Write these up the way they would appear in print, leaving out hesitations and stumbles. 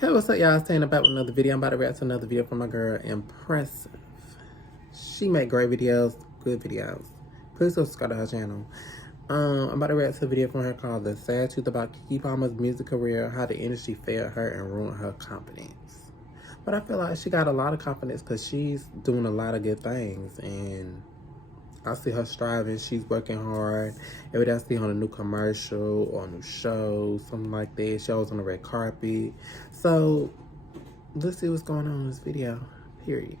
Hey, what's up, y'all? Staying about with another video. I'm about to react to another video from my girl, Impressive. She make great videos, good videos. Please subscribe to her channel. I'm about to react to a video from her called The Sad Truth About Keke Palmer's Music Career, How the Industry Failed Her and Ruined Her Confidence. But I feel like she got a lot of confidence because she's doing a lot of good things, and I see her striving. She's working hard. Every day I see her on a new commercial or a new show, something like that. Shows on the red carpet. So let's see what's going on in this video. Period.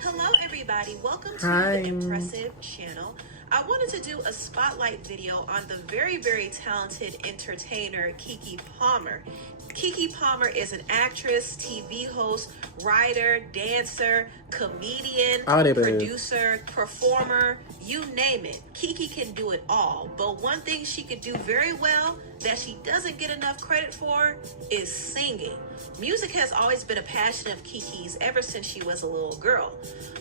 Hello everybody, welcome to Hi. the Impressive channel. I wanted to do a spotlight video on the very talented entertainer Keke Palmer. Keke Palmer is an actress, TV host, writer, dancer, comedian, producer, performer, you name it. Keke can do it all, but one thing she could do very well that she doesn't get enough credit for is singing. Music has always been a passion of Keke's ever since she was a little girl,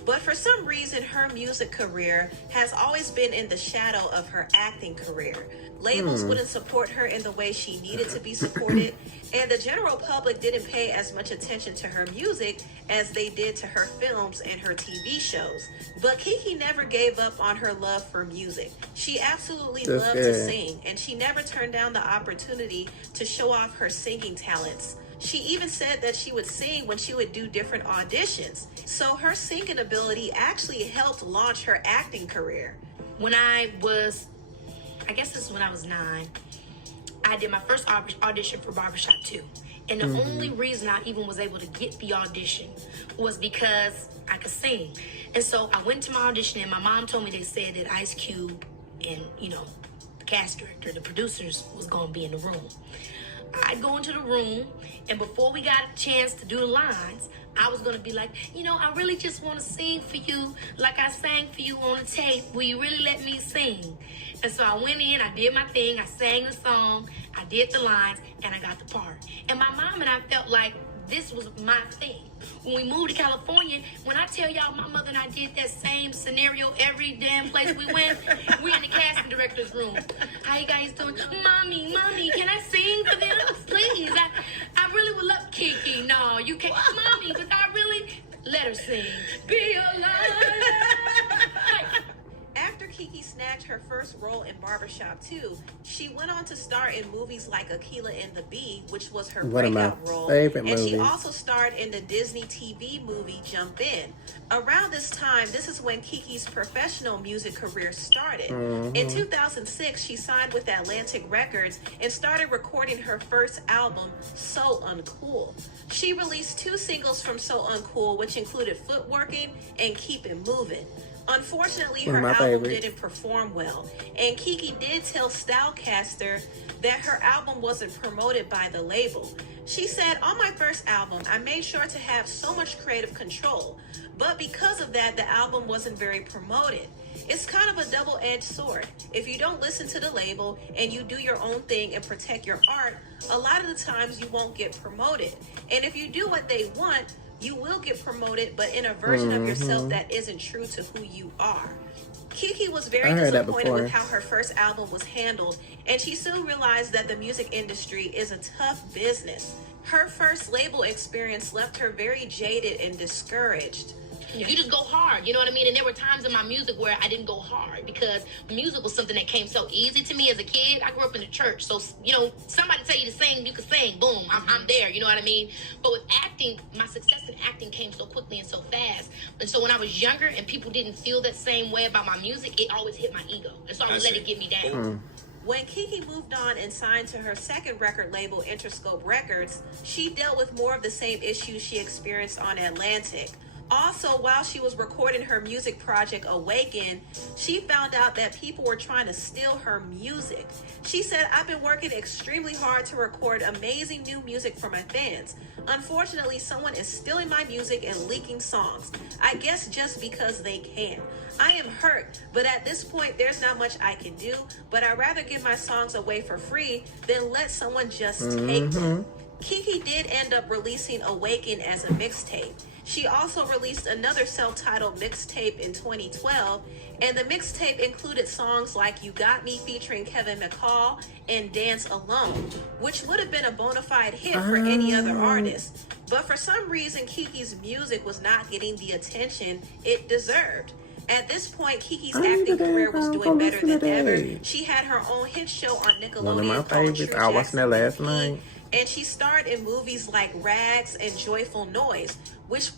but for some reason her music career has always been in the shadow of her acting career. Labels wouldn't support her in the way she needed to be supported, and the general public didn't pay as much attention to her music as they did to her films and her TV shows. But Keke never gave up on her love for music. She absolutely loved to sing, and she never turned down the opportunity to show off her singing talents. She even said that she would sing when she would do different auditions. So her singing ability actually helped launch her acting career. When I guess this is when I was 9, I did my first audition for Barbershop 2. And the only reason I even was able to get the audition was because I could sing. And so I went to my audition, and my mom told me they said that Ice Cube and, the cast director, the producers, was going to be in the room. I'd go into the room, and before we got a chance to do the lines, I was going to be like, I really just want to sing for you like I sang for you on the tape. Will you really let me sing? And so I went in, I did my thing, I sang the song, I did the lines, and I got the part. And my mom and I felt like this was my thing. When we moved to California, when I tell y'all my mother and I did that same scenario every damn place we went, we're in the casting director's room. How you guys doing? Mommy, can I sing for them? Please. I really would love Keke. No, you can't. Mommy, but I really let her sing. Be alive. After Keke snagged her first role in Barbershop 2, she went on to star in movies like Akeelah and the Bee, which was her breakout role. And she also starred in the Disney TV movie Jump In. Around this time, this is when Keke's professional music career started. In 2006, she signed with Atlantic Records and started recording her first album, So Uncool. She released 2 singles from So Uncool, which included Footworking and Keep It Moving. Unfortunately, her album didn't perform well, and Keke did tell Stylecaster that her album wasn't promoted by the label. She said, "On my first album, I made sure to have so much creative control, but because of that, the album wasn't very promoted. It's kind of a double-edged sword. If you don't listen to the label and you do your own thing and protect your art, a lot of the times you won't get promoted. And if you do what they want, you will get promoted, but in a version of yourself that isn't true to who you are." Keke was very disappointed with how her first album was handled, and she soon realized that the music industry is a tough business. Her first label experience left her very jaded and discouraged. You just go hard, you know what I mean? And there were times in my music where I didn't go hard because music was something that came so easy to me as a kid. I grew up in the church, so, somebody tell you to sing, you can sing, boom, I'm there, you know what I mean? But with acting, my success in acting came so quickly and so fast. And so when I was younger and people didn't feel that same way about my music, it always hit my ego. And so I would let it get me down. When Keke moved on and signed to her second record label, Interscope Records, she dealt with more of the same issues she experienced on Atlantic. Also, while she was recording her music project Awaken, she found out that people were trying to steal her music. She said, "I've been working extremely hard to record amazing new music for my fans. Unfortunately, someone is stealing my music and leaking songs. I guess just because they can. I am hurt, but at this point, there's not much I can do, but I'd rather give my songs away for free than let someone just take them." Keke did end up releasing Awaken as a mixtape. She also released another self-titled mixtape in 2012, and the mixtape included songs like You Got Me featuring Kevin McCall and Dance Alone, which would have been a bona fide hit for any other artist. But for some reason, Keke's music was not getting the attention it deserved. At this point, Keke's acting career was doing better than ever. She had her own hit show on Nickelodeon. One of my favorites. I watched that last night. And she starred in movies like Rags and Joyful Noise, which...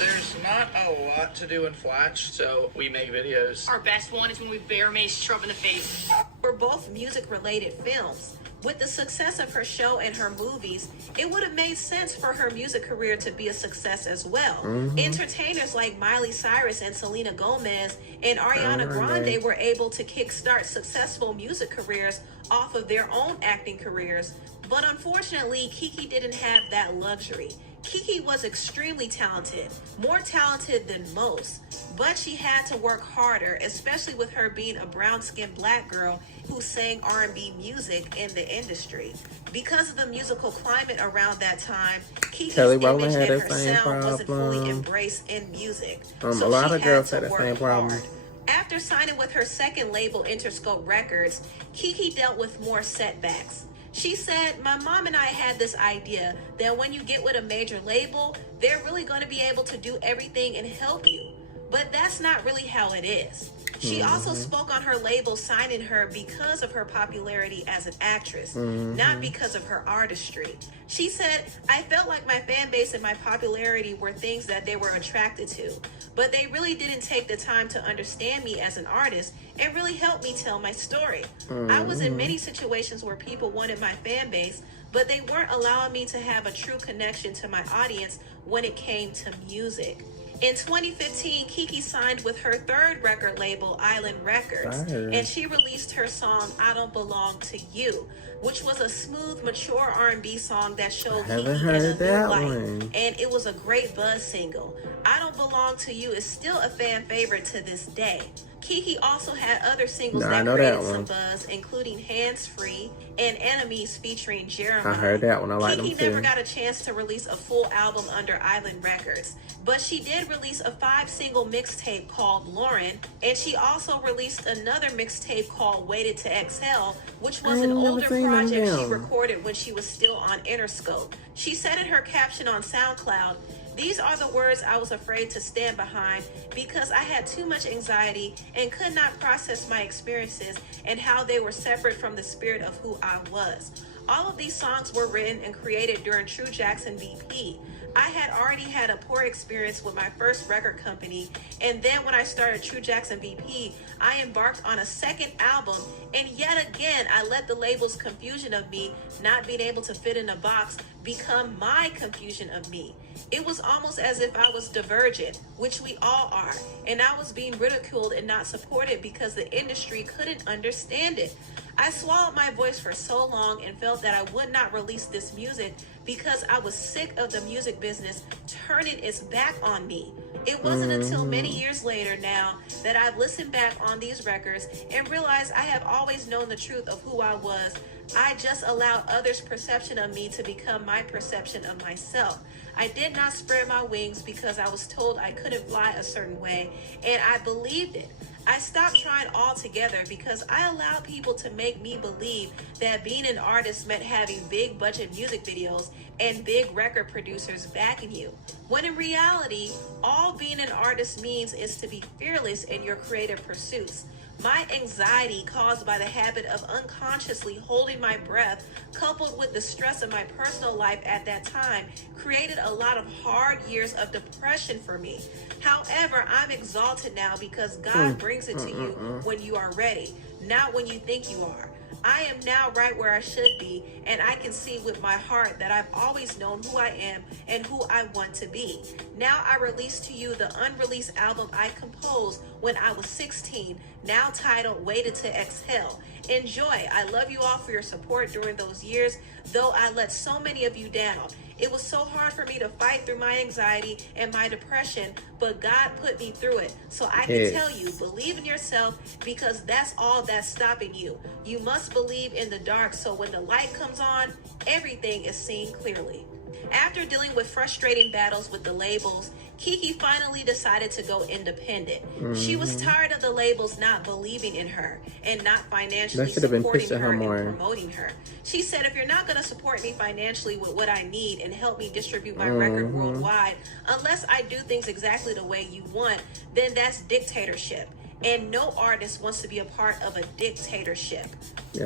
There's not a lot to do in Flash, so we make videos. Our best one is when we bear Mace Trump in the face. Were both music-related films. With the success of her show and her movies, it would have made sense for her music career to be a success as well. Entertainers like Miley Cyrus and Selena Gomez and Ariana Grande were able to kickstart successful music careers off of their own acting careers. But unfortunately, Keke didn't have that luxury. Keke was extremely talented, more talented than most, but she had to work harder, especially with her being a brown-skinned black girl who sang R&B music in the industry. Because of the musical climate around that time, Keke's image and her sound wasn't fully embraced in music. A lot of girls had the same problem. After signing with her second label, Interscope Records, Keke dealt with more setbacks. She said, "My mom and I had this idea that when you get with a major label, they're really going to be able to do everything and help you. But that's not really how it is." She also spoke on her label signing her because of her popularity as an actress, not because of her artistry. She said, "I felt like my fan base and my popularity were things that they were attracted to, but they really didn't take the time to understand me as an artist and really help me tell my story. I was in many situations where people wanted my fan base, but they weren't allowing me to have a true connection to my audience when it came to music." In 2015, Keke signed with her third record label, Island Records, and she released her song, "I Don't Belong to You," which was a smooth, mature R&B song that showed Keke in a new light, and it was a great buzz single. "I Don't Belong to You" is still a fan favorite to this day. Keke also had other singles that created some buzz, including Hands Free and Enemies featuring Jeremiah. I heard that one. I like them too. Keke never got a chance to release a full album under Island Records, but she did release a 5-single mixtape called Lauren, and she also released another mixtape called Waited to Exhale, which was an older project she recorded when she was still on Interscope. She said in her caption on SoundCloud, "These are the words I was afraid to stand behind because I had too much anxiety and could not process my experiences and how they were separate from the spirit of who I was." All of these songs were written and created during True Jackson VP. I had already had a poor experience with my first record company, and then when I started True Jackson VP, I embarked on a second album, and yet again, I let the label's confusion of me not being able to fit in a box become my confusion of me. It was almost as if I was divergent, which we all are, and I was being ridiculed and not supported because the industry couldn't understand it. I swallowed my voice for so long and felt that I would not release this music because I was sick of the music business turning its back on me. It wasn't until many years later now that I've listened back on these records and realized I have always known the truth of who I was. I just allowed others' perception of me to become my perception of myself. I did not spread my wings because I was told I couldn't fly a certain way, and I believed it. I stopped trying altogether because I allowed people to make me believe that being an artist meant having big budget music videos and big record producers backing you. When in reality, all being an artist means is to be fearless in your creative pursuits. My anxiety caused by the habit of unconsciously holding my breath, coupled with the stress of my personal life at that time, created a lot of hard years of depression for me. However, I'm exalted now because God brings it to you when you are ready, not when you think you are. I am now right where I should be, and I can see with my heart that I've always known who I am and who I want to be. Now I release to you the unreleased album I composed when I was 16, now titled Waited to Exhale. Enjoy. I love you all for your support during those years, though I let so many of you down. It was so hard for me to fight through my anxiety and my depression, but God put me through it. So I can tell you, believe in yourself, because that's all that's stopping you. You must believe in the dark, so when the light comes on, everything is seen clearly. After dealing with frustrating battles with the labels, Keke finally decided to go independent. She was tired of the labels not believing in her and not financially supporting her and promoting her. She said, if you're not going to support me financially with what I need and help me distribute my record worldwide, unless I do things exactly the way you want, then that's dictatorship. And no artist wants to be a part of a dictatorship.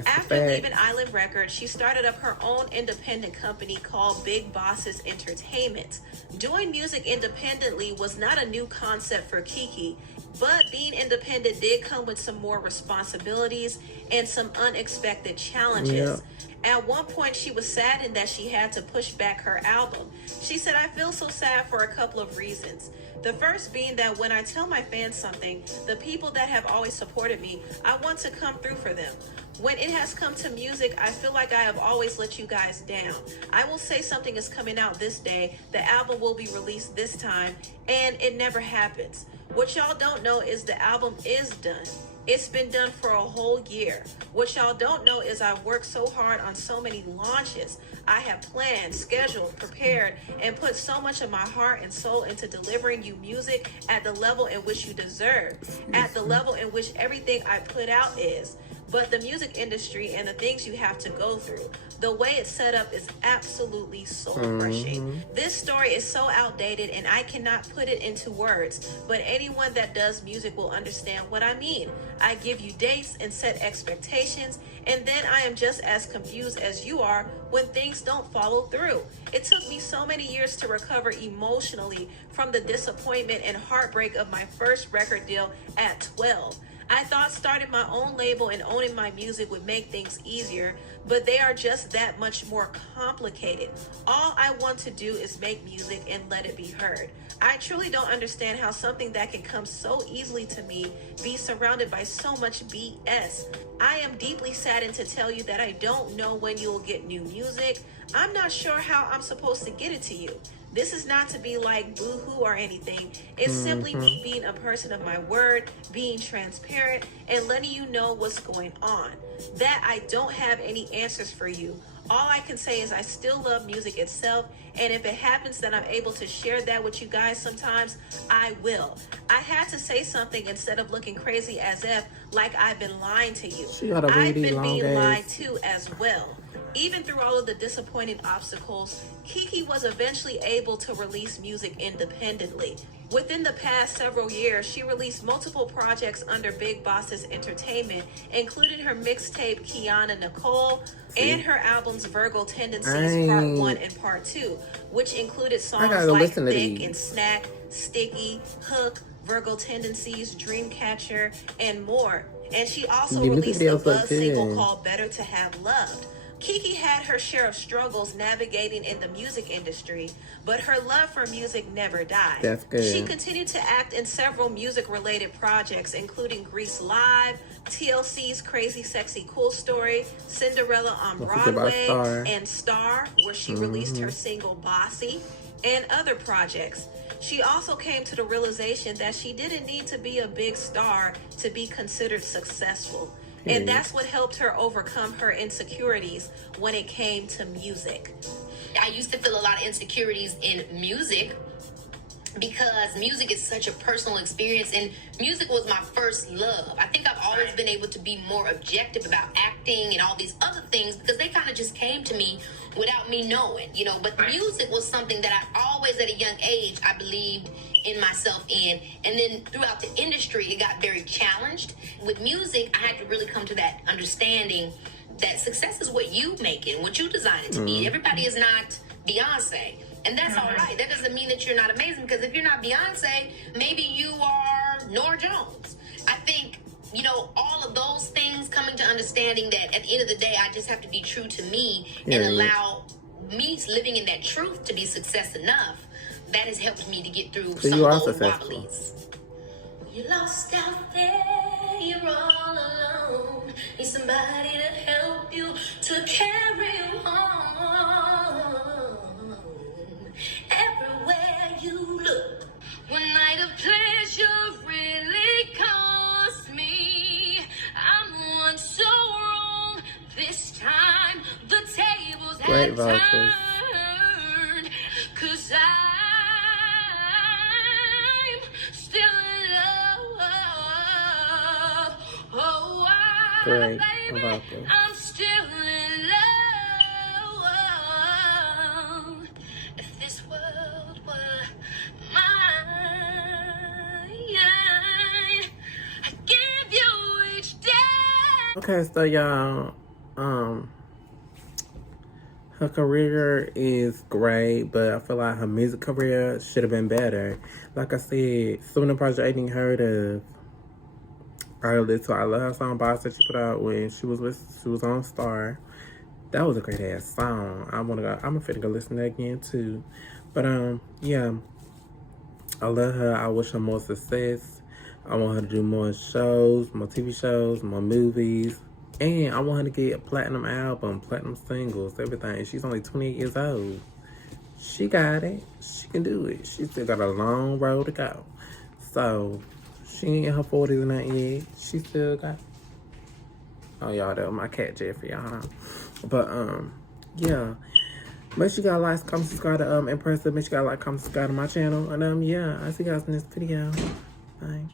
After leaving Island Records, she started up her own independent company called Big Bosses Entertainment. Doing music independently was not a new concept for Keke, but being independent did come with some more responsibilities and some unexpected challenges. At one point, she was saddened that she had to push back her album. She said, I feel so sad for a couple of reasons. The first being that when I tell my fans something, the people that have always supported me, I want to come through for them. When it has come to music, I feel like I have always let you guys down. I will say something is coming out this day, the album will be released this time, and it never happens. What y'all don't know is the album is done. It's been done for a whole year. What y'all don't know is I've worked so hard on so many launches. I have planned, scheduled, prepared, and put so much of my heart and soul into delivering you music at the level in which you deserve, at the level in which everything I put out is. But the music industry and the things you have to go through, the way it's set up is absolutely soul-crushing. This story is so outdated and I cannot put it into words, but anyone that does music will understand what I mean. I give you dates and set expectations, and then I am just as confused as you are when things don't follow through. It took me so many years to recover emotionally from the disappointment and heartbreak of my first record deal at 12. I thought starting my own label and owning my music would make things easier, but they are just that much more complicated. All I want to do is make music and let it be heard. I truly don't understand how something that can come so easily to me be surrounded by so much BS. I am deeply saddened to tell you that I don't know when you will get new music. I'm not sure how I'm supposed to get it to you. This is not to be like boo-hoo or anything. It's simply me being a person of my word, being transparent, and letting you know what's going on. That I don't have any answers for you. All I can say is I still love music itself, and if it happens that I'm able to share that with you guys sometimes, I will. I had to say something instead of looking crazy as if like I've been lying to you. I've been being lied to as well. Even through all of the disappointing obstacles, Keke was eventually able to release music independently. Within the past several years, she released multiple projects under Big Bosses Entertainment, including her mixtape Kiana Nicole and her albums Virgo Tendencies Part 1 and Part 2, which included songs like Thick and Snack, Sticky, Hook, Virgo Tendencies, Dreamcatcher, and more. And she also released a buzz single called Better to Have Loved. Keke had her share of struggles navigating in the music industry, but her love for music never died. That's good. She continued to act in several music-related projects, including Grease Live, TLC's Crazy Sexy Cool Story, Cinderella on Broadway, and Star, where she released her single Bossy, and other projects. She also came to the realization that she didn't need to be a big star to be considered successful. And that's what helped her overcome her insecurities when it came to music. I used to feel a lot of insecurities in music because music is such a personal experience, and music was my first love. I think I've always been able to be more objective about acting and all these other things because they kind of just came to me without me knowing, you know. But music was something that I always, at a young age, I believed in myself in. And then throughout the industry, it got very challenged. With music, I had to really come to that understanding that success is what you make it, what you design it to be. Everybody is not Beyonce. And that's all right. That doesn't mean that you're not amazing, because if you're not Beyonce, maybe you are Norah Jones. I think, you know, all of those things coming to understanding that at the end of the day, I just have to be true to me and allow me living in that truth to be success enough. That has helped me to get through some of those wobblies. You're lost out there, you're all alone. Need somebody to help you to carry you home. Everywhere you look, one night of pleasure really cost me. I'm the one so wrong. This time the tables have turned. 'Cause I'm still in love. Oh, Great. baby, I'm still in love. If this world were mine, I'd give you each day. Okay, so y'all, her career is great, but I feel like her music career should have been better. Like I said, some of the projects I ain't heard of. I love her song Boss that she put out when she was on Star. That was a great ass song. I'm finna go listen to that again too. But yeah. I love her. I wish her more success. I want her to do more shows, more TV shows, more movies. And I want her to get a platinum album, platinum singles, everything. She's only 28 years old. She got it. She can do it. She still got a long road to go. So, she ain't in her 40s or nothing yet. She still got... Oh, y'all, that was my cat, Jeffrey, y'all. But, yeah. Make sure you guys like, comment, subscribe to Impressive. Make sure you guys like, comment, subscribe to my channel. And, yeah, I'll see you guys in this video. Bye.